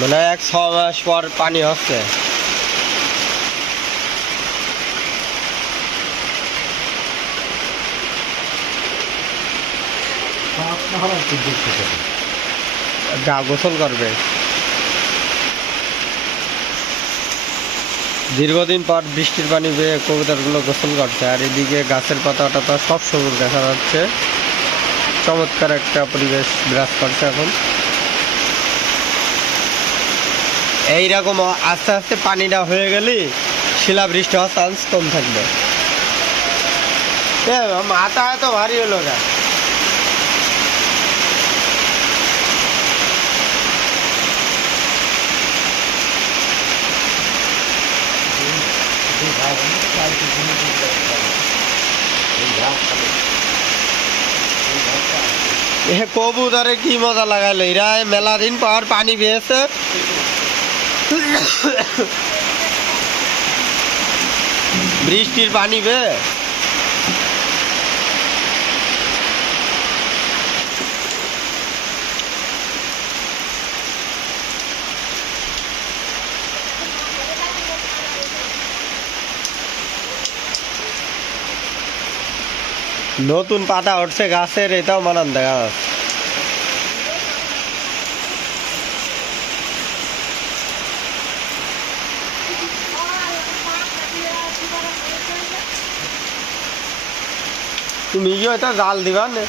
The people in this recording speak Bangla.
মানে এক ছ মাস পর পানি হচ্ছে। গা গোসল করবে। দীর্ঘদিন পর বৃষ্টির পানি পেয়ে কবুতরগুলো গোসল করছে, আর এদিকে গাছের পাতা টাতা সব সবুজ দেখা যাচ্ছে। চমৎকার একটা পরিবেশ বিরাজ করছে এখন এইরকম আস্তে আস্তে পানিটা হয়ে গেলে শিলাবৃষ্টি হওয়ার চান্স কম থাকবে মাথা এত ভারী হলো কেন এ কবুতরে কি মজা লাগাইলো এরা মেলা দিন পর পানি পেয়েছে বৃষ্টির পানি পেয়ে নতুন পাতা উঠছে গাছের এটাও মানান দেখা যাচ্ছে তুমি কি ওইটা জাল দিবা না